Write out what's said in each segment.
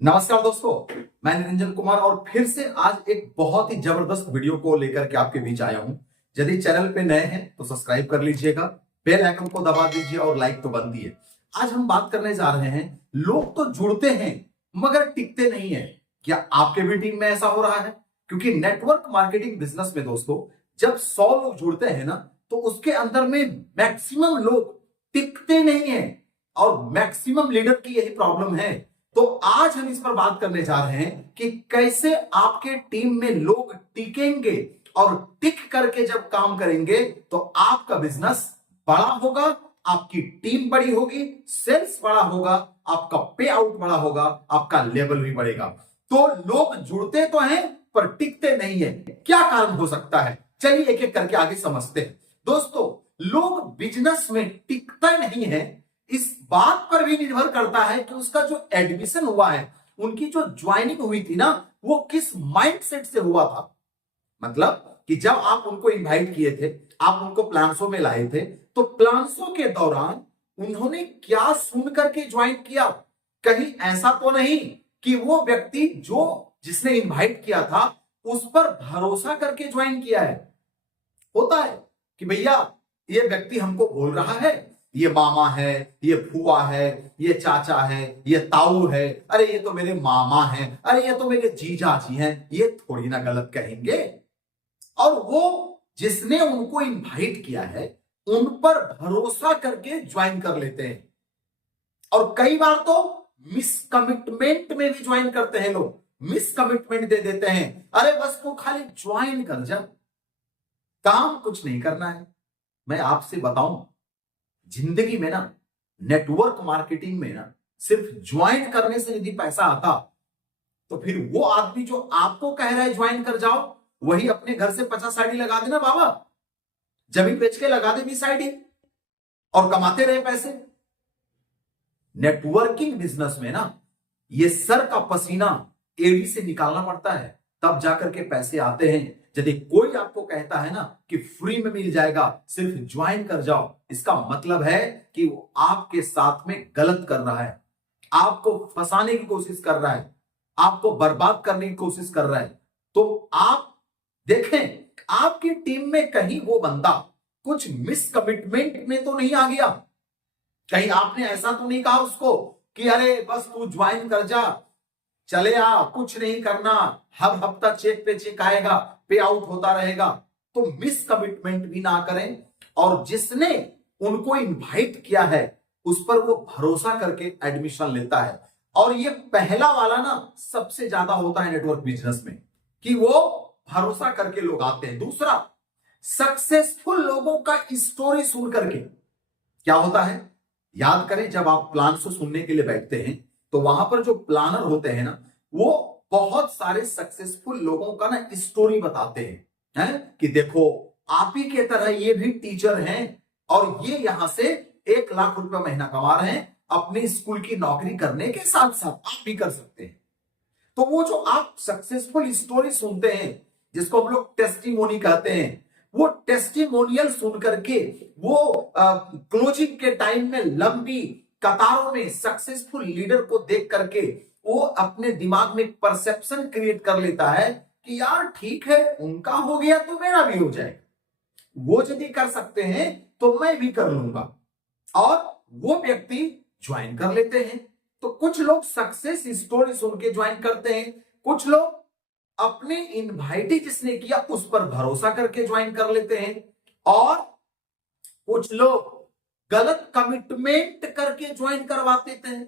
नमस्कार दोस्तों, मैं निरंजन कुमार और फिर से आज एक बहुत ही जबरदस्त वीडियो को लेकर के आपके बीच आया हूं। यदि चैनल पे नए हैं तो सब्सक्राइब कर लीजिएगा, बेल आइकन को दबा दीजिए और लाइक तो बनती है। आज हम बात करने जा रहे हैं, लोग तो जुड़ते हैं मगर टिकते नहीं है। क्या आपके भी टीम में ऐसा हो रहा है? क्योंकि नेटवर्क मार्केटिंग बिजनेस में दोस्तों, जब 100 लोग जुड़ते हैं ना, तो उसके अंदर में मैक्सिमम लोग टिकते नहीं है और मैक्सिमम लीडर की यही प्रॉब्लम है। तो आज हम इस पर बात करने जा रहे हैं कि कैसे आपके टीम में लोग टिकेंगे और टिक करके जब काम करेंगे तो आपका बिजनेस बड़ा होगा, आपकी टीम बड़ी होगी, सेल्स बड़ा होगा, आपका पे आउट बड़ा होगा, आपका लेवल भी बढ़ेगा। तो लोग जुड़ते तो हैं पर टिकते नहीं है। क्या कारण हो सकता है? चलिए एक एक करके आगे समझते हैं। दोस्तों, लोग बिजनेस में टिकता नहीं है, इस बात पर भी निर्भर करता है कि उसका जो एडमिशन हुआ है, उनकी जो ज्वाइनिंग हुई थी ना, वो किस माइंडसेट से हुआ था। मतलब कि जब आप उनको इनवाइट किए थे, आप उनको प्लान्सो में लाए थे, तो प्लान्सो के दौरान उन्होंने क्या सुन करके ज्वाइन किया? कहीं ऐसा तो नहीं कि वो व्यक्ति जो जिसने इनवाइट किया था उस पर भरोसा करके ज्वाइन किया है। होता है कि भैया ये व्यक्ति हमको बोल रहा है, ये मामा है, ये फुआ है, ये चाचा है, ये ताऊ है, अरे ये तो मेरे मामा हैं, अरे ये तो मेरे जीजा जी हैं, ये थोड़ी ना गलत कहेंगे। और वो जिसने उनको इनवाइट किया है उन पर भरोसा करके ज्वाइन कर लेते हैं। और कई बार तो मिसकमिटमेंट में भी ज्वाइन करते हैं लोग, मिसकमिटमेंट दे देते हैं, अरे बस तू खाली ज्वाइन कर जा, काम कुछ नहीं करना है। मैं आपसे बताऊं, जिंदगी में ना, नेटवर्क मार्केटिंग में ना, सिर्फ ज्वाइन करने से यदि पैसा आता तो फिर वो आदमी जो आपको कह रहा है ज्वाइन कर जाओ, वही अपने घर से 50 साड़ी लगा देना बाबा, जमीन बेच के लगा दे 20 साड़ी और कमाते रहे पैसे। नेटवर्किंग बिजनेस में ना, ये सर का पसीना एड़ी से निकालना पड़ता है, तब जाकर के पैसे आते हैं। यदि कोई आपको कहता है ना कि फ्री में मिल जाएगा, सिर्फ ज्वाइन कर जाओ, इसका मतलब है कि वो आपके साथ में गलत कर रहा है, आपको फंसाने की कोशिश कर रहा है, आपको बर्बाद करने की कोशिश कर रहा है। तो आप देखें, आपकी टीम में कहीं वो बंदा कुछ मिसकमिटमेंट में तो नहीं आ गया? कहीं आपने ऐसा तो नहीं कहा उसको कि अरे बस तू ज्वाइन कर जा, चले आ, कुछ नहीं करना, हर हफ्ता चेक पे चेक आएगा, पे आउट होता रहेगा? तो मिस कमिटमेंट भी ना करें, और जिसने उनको इनवाइट किया है उस पर वो भरोसा करके एडमिशन लेता है। और ये पहला वाला ना सबसे ज्यादा होता है नेटवर्क बिजनेस में, कि वो भरोसा करके लोग आते हैं। दूसरा, सक्सेसफुल लोगों का स्टोरी सुन करके क्या होता है, याद करें, जब आप प्लान को सुनने के लिए बैठते हैं तो वहां पर जो प्लानर होते हैं ना, वो बहुत सारे सक्सेसफुल लोगों का ना स्टोरी बताते हैं, कि देखो आप ही के तरह ये भी टीचर हैं और ये यहां से 1 लाख रुपया महीना कमा रहे हैं, अपनी स्कूल की नौकरी करने के साथ साथ आप भी कर सकते हैं। तो वो जो आप सक्सेसफुल स्टोरी सुनते हैं, जिसको हम लोग टेस्टिमोनी कहते हैं, वो टेस्टिमोनियल सुन करके वो क्लोजिंग के टाइम में लंबी कतारों में सक्सेसफुल लीडर को देख करके वो अपने दिमाग में परसेप्शन क्रिएट कर लेता है कि यार ठीक है, उनका हो गया तो मेरा भी हो जाएगा, वो यदि कर सकते हैं तो मैं भी कर लूंगा, और वो व्यक्ति ज्वाइन कर लेते हैं। तो कुछ लोग सक्सेस स्टोरी सुन के ज्वाइन करते हैं, कुछ लोग अपने इनवाइटी जिसने किया उस पर भरोसा करके ज्वाइन कर लेते हैं, और कुछ लोग गलत कमिटमेंट करके ज्वाइन करवा देते हैं।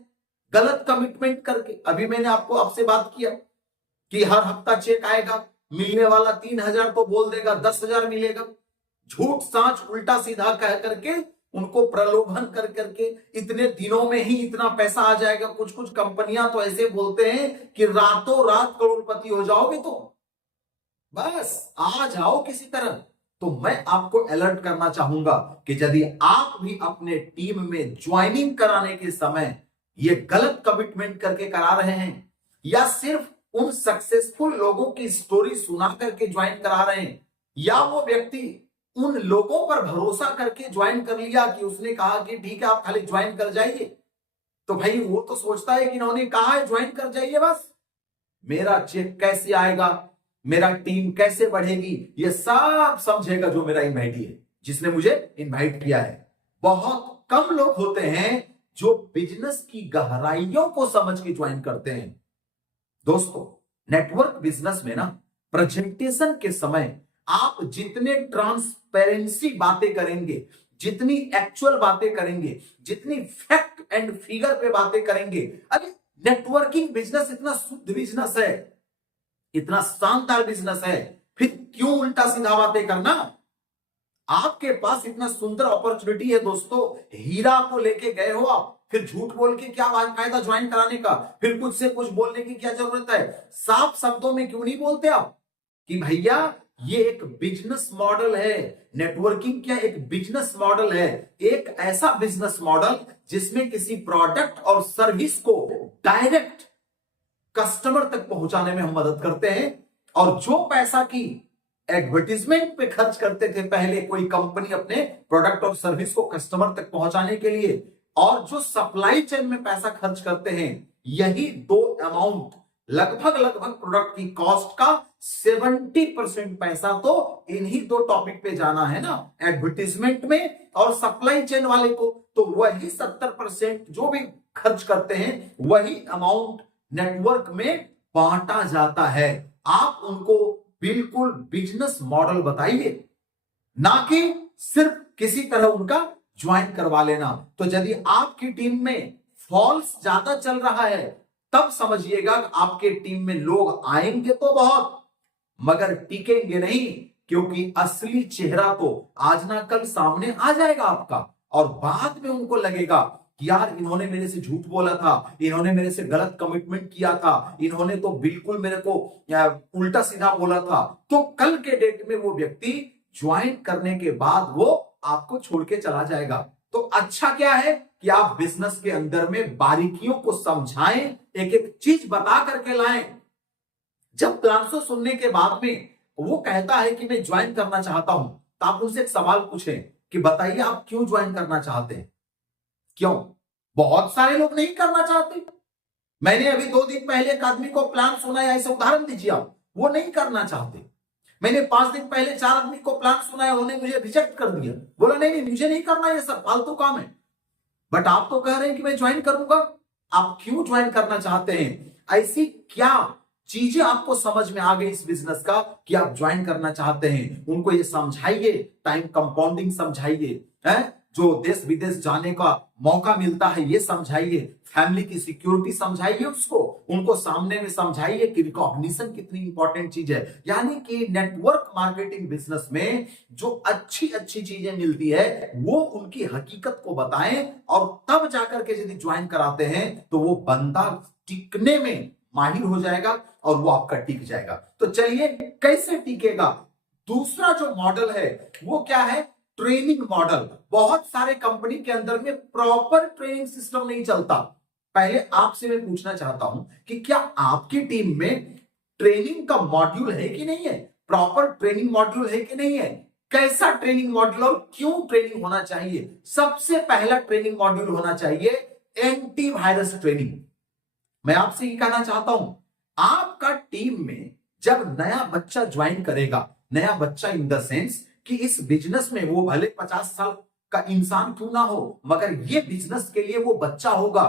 गलत कमिटमेंट करके, अभी मैंने आपको आपसे बात किया कि हर हफ्ता चेक आएगा, मिलने वाला 3,000 तो बोल देगा 10,000 मिलेगा, झूठ सांच उल्टा सीधा कह करके उनको प्रलोभन कर करके इतने दिनों में ही इतना पैसा आ जाएगा। कुछ कुछ कंपनियां तो ऐसे बोलते हैं कि रातों रात करोड़पति हो जाओगे, तो बस आ जाओ किसी तरह। तो मैं आपको अलर्ट करना चाहूंगा कि यदि आप भी अपने टीम में ज्वाइनिंग कराने के समय ये गलत कमिटमेंट करके करा रहे हैं, या सिर्फ उन सक्सेसफुल लोगों की स्टोरी सुना करके ज्वाइन करा रहे हैं, या वो व्यक्ति उन लोगों पर भरोसा करके ज्वाइन कर लिया कि उसने कहा कि ठीक है आप खाली ज्वाइन कर जाइए, तो भाई वो तो सोचता है कि इन्होंने कहा है ज्वाइन कर जाइए, बस मेरा चेक कैसे आएगा, मेरा टीम कैसे बढ़ेगी, ये सब समझेगा जो मेरा इनवाइटी है, जिसने मुझे इनवाइट किया है। बहुत कम लोग होते हैं जो बिजनेस की गहराइयों को समझ के ज्वाइन करते हैं। दोस्तों, नेटवर्क बिजनेस में ना प्रेजेंटेशन के समय आप जितने ट्रांसपेरेंसी बातें करेंगे, जितनी एक्चुअल बातें करेंगे, जितनी फैक्ट एंड फिगर पे बातें करेंगे, अरे नेटवर्किंग बिजनेस इतना शुद्ध बिजनेस है, इतना शानदार बिजनेस है, फिर क्यों उल्टा सीधा बातें करना। आपके पास इतना सुंदर अपॉर्चुनिटी है दोस्तों, हीरा को लेके गए हो आप, फिर झूठ बोल के क्या फायदा ज्वाइन कराने का, फिर कुछ से कुछ बोलने की क्या जरूरत है। साफ शब्दों में क्यों नहीं बोलते आप कि भैया ये एक बिजनेस मॉडल है। नेटवर्किंग क्या एक बिजनेस मॉडल है, एक ऐसा बिजनेस मॉडल जिसमें किसी प्रोडक्ट और सर्विस को डायरेक्ट कस्टमर तक पहुंचाने में हम मदद करते हैं। और जो पैसा की एडवर्टीजमेंट पे खर्च करते थे पहले कोई कंपनी अपने प्रोडक्ट और सर्विस को कस्टमर तक पहुंचाने के लिए, और जो सप्लाई चेन में पैसा खर्च करते हैं, यही दो अमाउंट लगभग प्रोडक्ट की कॉस्ट का 70% पैसा तो इन्हीं दो टॉपिक पे जाना है ना, एडवर्टीजमेंट में और सप्लाई चेन वाले को। तो वही 70% जो भी खर्च करते हैं वही अमाउंट नेटवर्क में बांटा जाता है। आप उनको बिल्कुल बिजनेस मॉडल बताइए, ना कि सिर्फ किसी तरह उनका ज्वाइन करवा लेना। तो यदि आपकी टीम में फॉल्स ज्यादा चल रहा है तब समझिएगा आपके टीम में लोग आएंगे तो बहुत, मगर टिकेंगे नहीं, क्योंकि असली चेहरा तो आज ना कल सामने आ जाएगा आपका, और बाद में उनको लगेगा कि यार इन्होंने मेरे से झूठ बोला था, इन्होंने मेरे से गलत कमिटमेंट किया था, इन्होंने तो बिल्कुल मेरे को उल्टा सीधा बोला था। तो कल के डेट में वो व्यक्ति ज्वाइन करने के बाद वो आपको छोड़ के चला जाएगा। तो अच्छा क्या है कि आप बिजनेस के अंदर में बारीकियों को समझाएं, एक एक चीज बता करके लाएं। जब 500 सुनने के बाद में वो कहता है कि मैं ज्वाइन करना चाहता हूं, तो आप उनसे एक सवाल पूछें कि बताइए आप क्यों ज्वाइन करना चाहते हैं। क्यों? बहुत सारे लोग नहीं करना चाहते। मैंने अभी 2 दिन पहले एक आदमी को प्लान सुनाया, ऐसे उदाहरण दीजिए आप, वो नहीं करना चाहते। मैंने 5 दिन पहले 4 आदमी को प्लान सुनाया, उन्होंने मुझे रिजेक्ट कर दिया, बोला नहीं नहीं मुझे नहीं करना, ये सब फालतू काम है। बट आप तो कह रहे हैं कि मैं ज्वाइन करूंगा। आप क्यों ज्वाइन करना चाहते हैं? ऐसी क्या चीजें आपको समझ में आ गई इस बिजनेस का कि आप ज्वाइन करना चाहते हैं? उनको ये समझाइए, टाइम कंपाउंडिंग समझाइए, जो देश विदेश जाने का मौका मिलता है ये समझाइए, फैमिली की सिक्योरिटी समझाइए उसको, उनको सामने में समझाइए कि रिकॉग्निशन कितनी इंपॉर्टेंट चीज है। यानी कि नेटवर्क मार्केटिंग बिजनेस में जो अच्छी अच्छी चीजें मिलती है वो उनकी हकीकत को बताएं, और तब जाकर के यदि ज्वाइन कराते हैं तो वो बंदा टिकने में माहिर हो जाएगा और वो आपका टिक जाएगा। तो चलिए कैसे टिकेगा? दूसरा जो मॉडल है वो क्या है? Training model. बहुत सारे कंपनी के अंदर में प्रॉपर ट्रेनिंग सिस्टम नहीं चलता। पहले आपसे मैं पूछना चाहता हूं कि क्या आपकी टीम में ट्रेनिंग का मॉड्यूल है कि नहीं है? प्रॉपर ट्रेनिंग मॉड्यूल है कि नहीं है? कैसा ट्रेनिंग मॉड्यूल और क्यों ट्रेनिंग होना चाहिए? सबसे पहला ट्रेनिंग मॉड्यूल होना चाहिए एंटीवायरस ट्रेनिंग। मैं आपसे ये कहना चाहता हूं, आपका टीम में जब नया बच्चा ज्वाइन करेगा, नया बच्चा इन द सेंस कि इस बिजनेस में वो भले 50 साल का इंसान क्यों ना हो, मगर ये बिजनेस के लिए वो बच्चा होगा,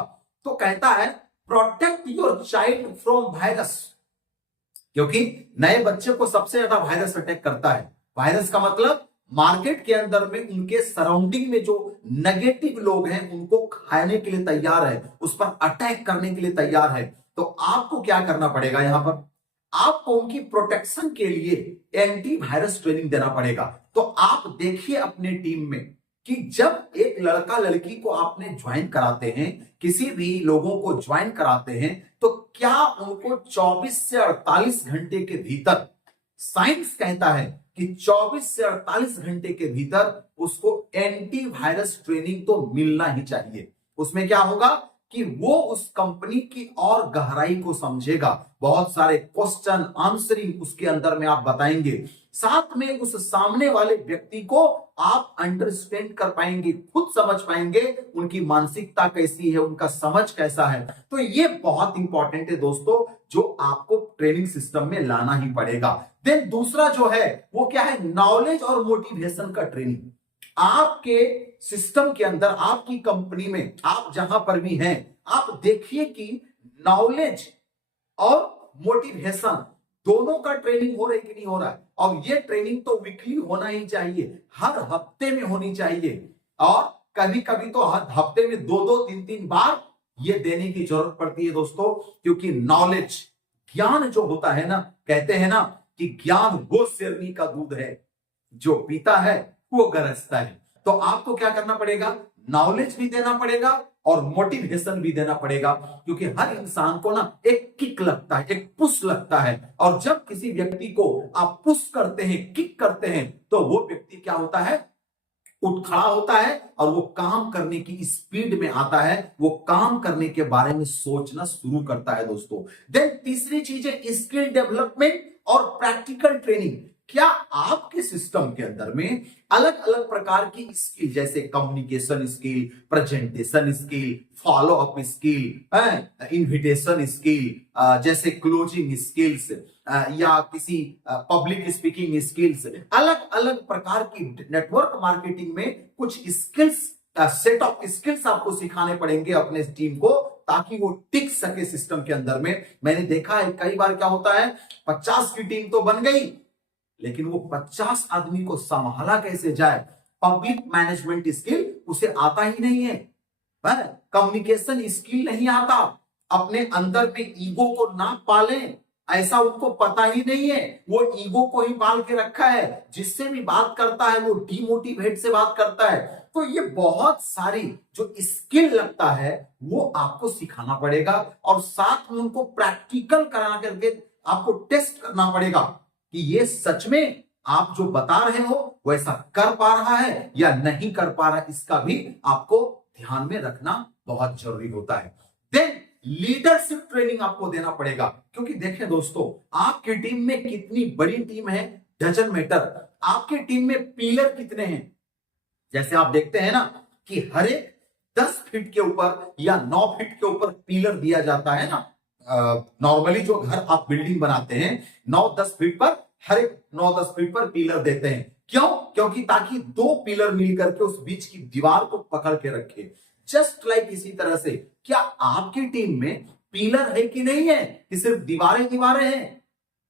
तो कहता है protect your child from virus. क्योंकि नए बच्चे को सबसे ज्यादा वायरस अटैक करता है। वायरस का मतलब मार्केट के अंदर में उनके सराउंडिंग में जो नेगेटिव लोग हैं उनको खाने के लिए तैयार है, उस पर अटैक करने के लिए तैयार है। तो आपको क्या करना पड़ेगा? यहां पर आपको उनकी प्रोटेक्शन के लिए एंटीवायरस ट्रेनिंग देना पड़ेगा। तो आप देखिए अपने टीम में कि जब एक लड़का लड़की को आपने ज्वाइन कराते हैं, किसी भी लोगों को ज्वाइन कराते हैं, तो क्या उनको 24 से 48 घंटे के भीतर, साइंस कहता है कि 24 से 48 घंटे के भीतर उसको एंटीवायरस ट्रेनिंग तो मिलना ही चाहिए। उसमें क्या होगा कि वो उस कंपनी की और गहराई को समझेगा, बहुत सारे क्वेश्चन आंसरिंग उसके अंदर में आप बताएंगे, साथ में उस सामने वाले व्यक्ति को आप अंडरस्टैंड कर पाएंगे, खुद समझ पाएंगे उनकी मानसिकता कैसी है, उनका समझ कैसा है। तो ये बहुत इंपॉर्टेंट है दोस्तों, जो आपको ट्रेनिंग सिस्टम में लाना ही पड़ेगा। देन दूसरा जो है वो क्या है, नॉलेज और मोटिवेशन का ट्रेनिंग। आपके सिस्टम के अंदर, आपकी कंपनी में, आप जहां पर भी हैं, आप देखिए कि नॉलेज और मोटिवेशन दोनों का ट्रेनिंग हो रहा है कि नहीं हो रहा है। और ये ट्रेनिंग तो वीकली होना ही चाहिए, हर हफ्ते में होनी चाहिए, और कभी कभी तो हर हफ्ते में 2-2, 3-3 बार ये देने की जरूरत पड़ती है दोस्तों। क्योंकि नॉलेज, ज्ञान जो होता है ना, कहते हैं ना कि ज्ञान वो शेरनी का दूध है, जो पीता है वो गरजता है। तो आपको क्या करना पड़ेगा, नॉलेज भी देना पड़ेगा और मोटिवेशन भी देना पड़ेगा। क्योंकि हर इंसान को ना एक किक लगता है, एक पुश लगता है, और जब किसी व्यक्ति को आप पुश करते हैं, किक करते हैं, तो वो व्यक्ति क्या होता है, उठ खड़ा होता है और वो काम करने की स्पीड में आता है, वो काम करने के बारे में सोचना शुरू करता है दोस्तों। देन तीसरी चीज है स्किल डेवलपमेंट और प्रैक्टिकल ट्रेनिंग। क्या आपके सिस्टम के अंदर में अलग अलग प्रकार की स्किल, जैसे communication skill, presentation skill, follow up skill, invitation skill, जैसे क्लोजिंग स्किल्स, या किसी पब्लिक स्पीकिंग स्किल्स, अलग अलग प्रकार की नेटवर्क मार्केटिंग में कुछ स्किल्स, सेट ऑफ स्किल्स आपको सिखाने पड़ेंगे अपने टीम को, ताकि वो टिक सके सिस्टम के अंदर में। मैंने देखा है कई बार क्या होता है, 50 की टीम तो बन गई, लेकिन वो 50 आदमी को संभाला कैसे जाए, पब्लिक मैनेजमेंट स्किल उसे आता ही नहीं है, कम्युनिकेशन स्किल नहीं आता, अपने अंदर में ईगो को ना पालें ऐसा उनको पता ही नहीं है, वो ईगो को ही पाल के रखा है, जिससे भी बात करता है वो डीमोटिवेट से बात करता है। तो ये बहुत सारी जो स्किल लगता है वो आपको सिखाना पड़ेगा, और साथ में उनको प्रैक्टिकल करा करके आपको टेस्ट करना पड़ेगा कि ये सच में आप जो बता रहे हो वैसा कर पा रहा है या नहीं कर पा रहा है, इसका भी आपको ध्यान में रखना बहुत जरूरी होता है। देन लीडरशिप ट्रेनिंग आपको देना पड़ेगा, क्योंकि देखें दोस्तों, आपकी टीम में कितनी बड़ी टीम है डजंट मैटर, आपकी टीम में पिलर कितने हैं। जैसे आप देखते हैं ना कि हर एक 10 फीट के ऊपर या 9 फीट के ऊपर पिलर दिया जाता है ना। नॉर्मली जो घर आप बिल्डिंग बनाते हैं 9-10 फीट पर, हर एक 9-10 फीट पर पिलर देते हैं। क्यों? क्योंकि ताकि 2 पिलर मिलकर के उस बीच की दीवार को पकड़ के रखे। जस्ट लाइक इसी तरह से क्या आपकी टीम में पिलर है कि नहीं है, कि सिर्फ दीवारें दीवारें हैं।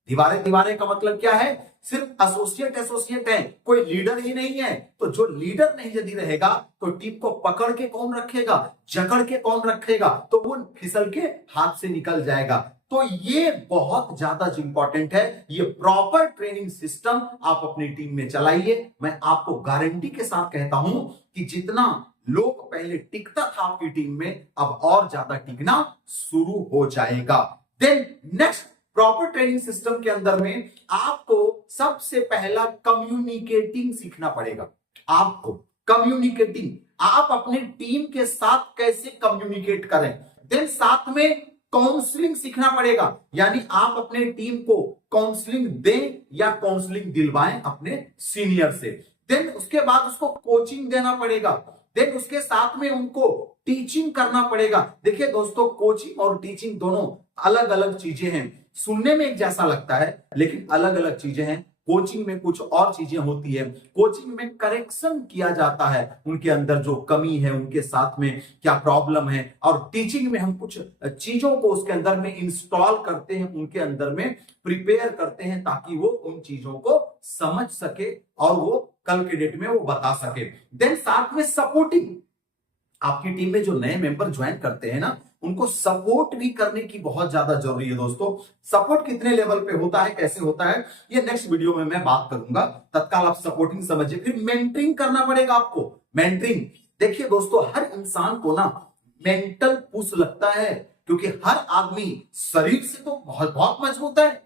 दीवारें दीवारें का मतलब क्या है, सिर्फ एसोसिएट है, कोई लीडर ही नहीं है। तो जो लीडर नहीं यदि रहेगा तो टीम को पकड़ के कौन रखेगा, जकड़ के कौन रखेगा, तो वो फिसल के हाथ से निकल जाएगा। तो ये बहुत ज्यादा इंपॉर्टेंट है, ये प्रॉपर ट्रेनिंग सिस्टम आप अपनी टीम में चलाइए। मैं आपको गारंटी के साथ कहता हूं कि जितना लोग पहले टिकता था आपकी टीम में, अब और ज्यादा टिकना शुरू हो जाएगा। Then next, proper training system के अंदर में आपको सबसे पहला कम्युनिकेटिंग सीखना पड़ेगा। आपको कम्युनिकेटिंग, आप अपने टीम के साथ कैसे कम्युनिकेट करें। देन साथ में काउंसलिंग सीखना पड़ेगा, यानी आप अपने टीम को काउंसलिंग दें या काउंसलिंग दिलवाएं अपने सीनियर से। देन उसके बाद उसको कोचिंग देना पड़ेगा। देन उसके साथ में उनको टीचिंग करना पड़ेगा। देखिए दोस्तों, कोचिंग और टीचिंग दोनों अलग अलग चीजें हैं, सुनने में एक जैसा लगता है लेकिन अलग अलग चीजें हैं। कोचिंग में कुछ और चीजें होती है, कोचिंग में करेक्शन किया जाता है, उनके अंदर जो कमी है, उनके साथ में क्या प्रॉब्लम है, और टीचिंग में हम कुछ चीजों को उसके अंदर में इंस्टॉल करते हैं, उनके अंदर में प्रिपेयर करते हैं, ताकि वो उन चीजों को समझ सके और वो कल के डेट में वो बता सके। देन साथ में सपोर्टिंग, आपकी टीम में जो नए मेंबर ज्वाइन करते हैं ना, उनको सपोर्ट भी करने की बहुत ज्यादा जरूरी है दोस्तों। सपोर्ट कितने लेवल पे होता है, कैसे होता है, ये नेक्स्ट वीडियो में मैं बात करूंगा। तत्काल आप सपोर्टिंग समझिए। फिर मेंटरिंग करना पड़ेगा आपको। मेंटरिंग, देखिए दोस्तों, हर इंसान को ना मेंटल पुश लगता है, क्योंकि हर आदमी शरीर से तो बहुत बहुत मजबूत है,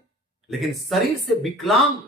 लेकिन शरीर से विकलांग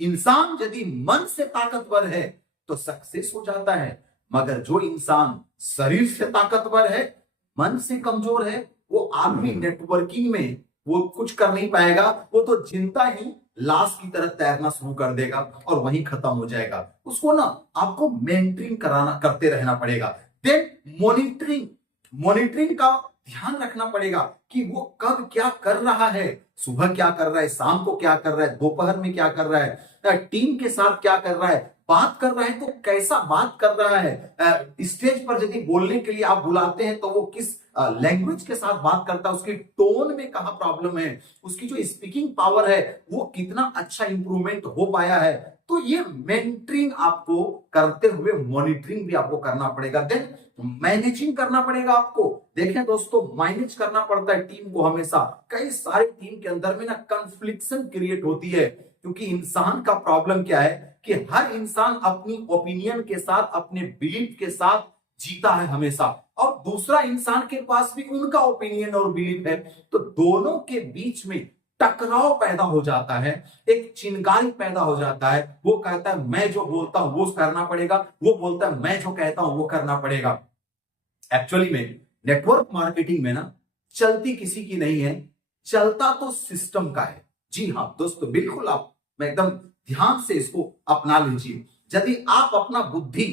इंसान यदि मन से ताकतवर है तो सक्सेस हो जाता है। मगर जो इंसान शरीर से ताकतवर है, मन से कमजोर है, वो आदमी नेटवर्किंग में वो कुछ कर नहीं पाएगा, वो तो चिंता ही लाश की तरह तैरना शुरू कर देगा और वहीं खत्म हो जाएगा। उसको ना आपको मेंटरिंग कराना करते रहना पड़ेगा। देन मॉनिटरिंग, मॉनिटरिंग का ध्यान रखना पड़ेगा कि वो कब क्या कर रहा है, सुबह क्या कर रहा है, शाम को क्या कर रहा है, दोपहर में क्या कर रहा है, टीम के साथ क्या कर रहा है, बात कर रहा है तो कैसा बात कर रहा है, स्टेज पर यदि बोलने के लिए आप बुलाते हैं तो वो किस लैंग्वेज के साथ बात करता है, उसकी टोन में कहां प्रॉब्लम है, उसकी जो स्पीकिंग पावर है वो कितना अच्छा इंप्रूवमेंट हो पाया है। तो ये मेंटरिंग आपको करते हुए मॉनिटरिंग भी आपको करना पड़ेगा। देन मैनेजिंग करना पड़ेगा आपको। देखें दोस्तों, मैनेज करना पड़ता है टीम को हमेशा। कई सारे टीम के अंदर में ना कन्फ्लिक्शन क्रिएट होती है, क्योंकि इंसान का प्रॉब्लम क्या है कि हर इंसान अपनी ओपिनियन के साथ, अपने बिलीफ के साथ जीता है हमेशा, और दूसरा इंसान के पास भी उनका ओपिनियन और बिलीफ है। तो दोनों के बीच में टकराव पैदा हो जाता है, एक चिंगारी पैदा हो जाता है। वो कहता है मैं जो बोलता हूं वो करना पड़ेगा, वो बोलता है मैं जो कहता हूं वो करना पड़ेगा। एक्चुअली में नेटवर्क मार्केटिंग में ना चलती किसी की नहीं है, चलता तो सिस्टम का है। जी हाँ दोस्तों, बिल्कुल आप मैं एकदम ध्यान से इसको अपना लीजिए। यदि आप अपना बुद्धि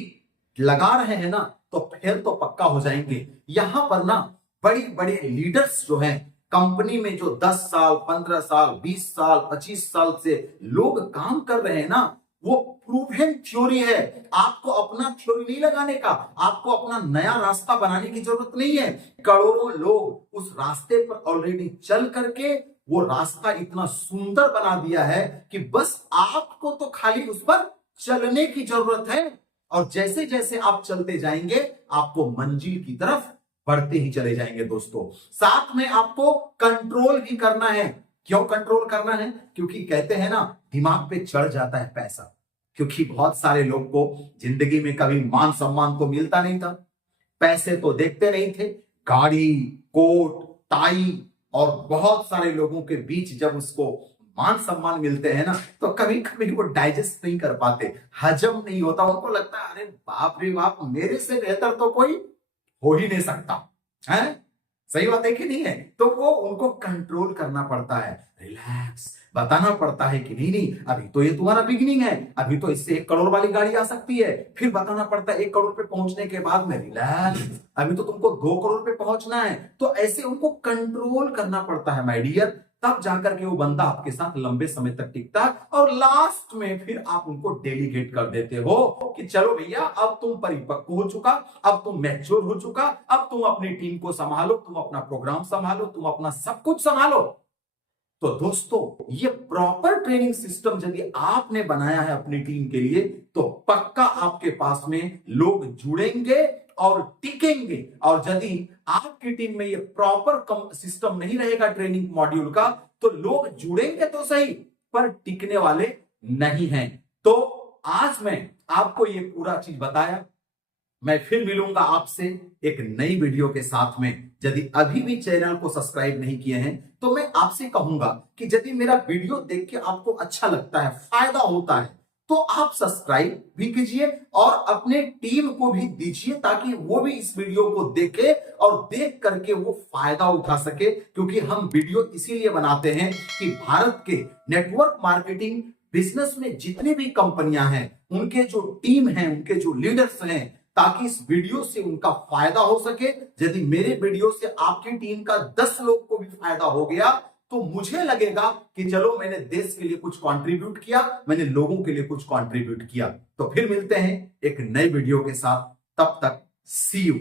लगा रहे हैं ना तो फिर तो पक्का हो जाएंगे। यहां पर ना बड़ी बड़े लीडर्स जो हैं कंपनी में, जो 10 साल 15 साल 20 साल 25 साल से लोग काम कर रहे हैं ना, वो प्रूवन थ्योरी है। आपको अपना थ्योरी नहीं लगाने का, आपको अपना नया रास्ता बनाने की जरूरत नहीं है। करोड़ों लोग उस रास्ते पर ऑलरेडी चल करके वो रास्ता इतना सुंदर बना दिया है कि बस आपको तो खाली उस पर चलने की जरूरत है। और जैसे जैसे आप चलते जाएंगे आपको मंजिल की तरफ बढ़ते ही चले जाएंगे। दोस्तों, साथ में आपको कंट्रोल भी करना है। क्यों कंट्रोल करना है? क्योंकि कहते हैं ना, दिमाग पे चढ़ जाता है पैसा। क्योंकि बहुत सारे लोग को जिंदगी में कभी मान सम्मान तो मिलता नहीं था, पैसे तो देखते नहीं थे, गाड़ी, कोट, टाई, और बहुत सारे लोगों के बीच जब उसको मान सम्मान मिलते हैं ना तो कभी कभी वो डाइजेस्ट नहीं कर पाते, हजम नहीं होता। उनको लगता है अरे बाप रे बाप, मेरे से बेहतर तो कोई हो ही नहीं सकता है। सही बात है कि नहीं है? तो वो उनको कंट्रोल करना पड़ता है, रिलैक्स बताना पड़ता है कि नहीं नहीं, अभी तो ये तुम्हारा बिगिनिंग है, अभी तो इससे 1 करोड़ वाली गाड़ी आ सकती है। फिर बताना पड़ता है 1 करोड़ पे पहुंचने के बाद में रिलैक्स, अभी तो तुमको 2 करोड़ पे पहुंचना है। तो ऐसे उनको कंट्रोल करना पड़ता है माय डियर, तब जाकर के वो बंदा आपके साथ लंबे समय तक टिकता है। और लास्ट में फिर आप उनको डेलीगेट कर देते हो कि चलो भैया, अब तुम परिपक्व हो चुका, अब तुम मैच्योर हो चुका, अब तुम अपनी टीम को संभालो, तुम अपना प्रोग्राम संभालो, तुम अपना सब कुछ संभालो। तो दोस्तों, ये प्रॉपर ट्रेनिंग सिस्टम यदि आपने बनाया है अपनी टीम के लिए तो पक्का आपके पास में लोग जुड़ेंगे और टिकेंगे। और यदि आपकी टीम में ये प्रॉपर सिस्टम नहीं रहेगा ट्रेनिंग मॉड्यूल का, तो लोग जुड़ेंगे तो सही पर टिकने वाले नहीं हैं। तो आज मैं आपको ये पूरा चीज बताया। मैं फिर मिलूंगा आपसे एक नई वीडियो के साथ में। यदि अभी भी चैनल को सब्सक्राइब नहीं किए हैं तो मैं आपसे कहूंगा कि यदि मेरा वीडियो देख के आपको अच्छा लगता है, फायदा होता है, तो आप सब्सक्राइब भी कीजिए और अपने टीम को भी दीजिए, ताकि वो भी इस वीडियो को देखे और देख करके वो फायदा उठा सके। क्योंकि हम वीडियो इसीलिए बनाते हैं कि भारत के नेटवर्क मार्केटिंग बिजनेस में जितनी भी कंपनियां हैं, उनके जो टीम हैं, उनके जो लीडर्स हैं, ताकि इस वीडियो से उनका फायदा हो सके। यदि मेरे वीडियो से आपकी टीम का 10 लोग को भी फायदा हो गया तो मुझे लगेगा कि चलो मैंने देश के लिए कुछ कंट्रीब्यूट किया, मैंने लोगों के लिए कुछ कंट्रीब्यूट किया। तो फिर मिलते हैं एक नए वीडियो के साथ, तब तक सी यू।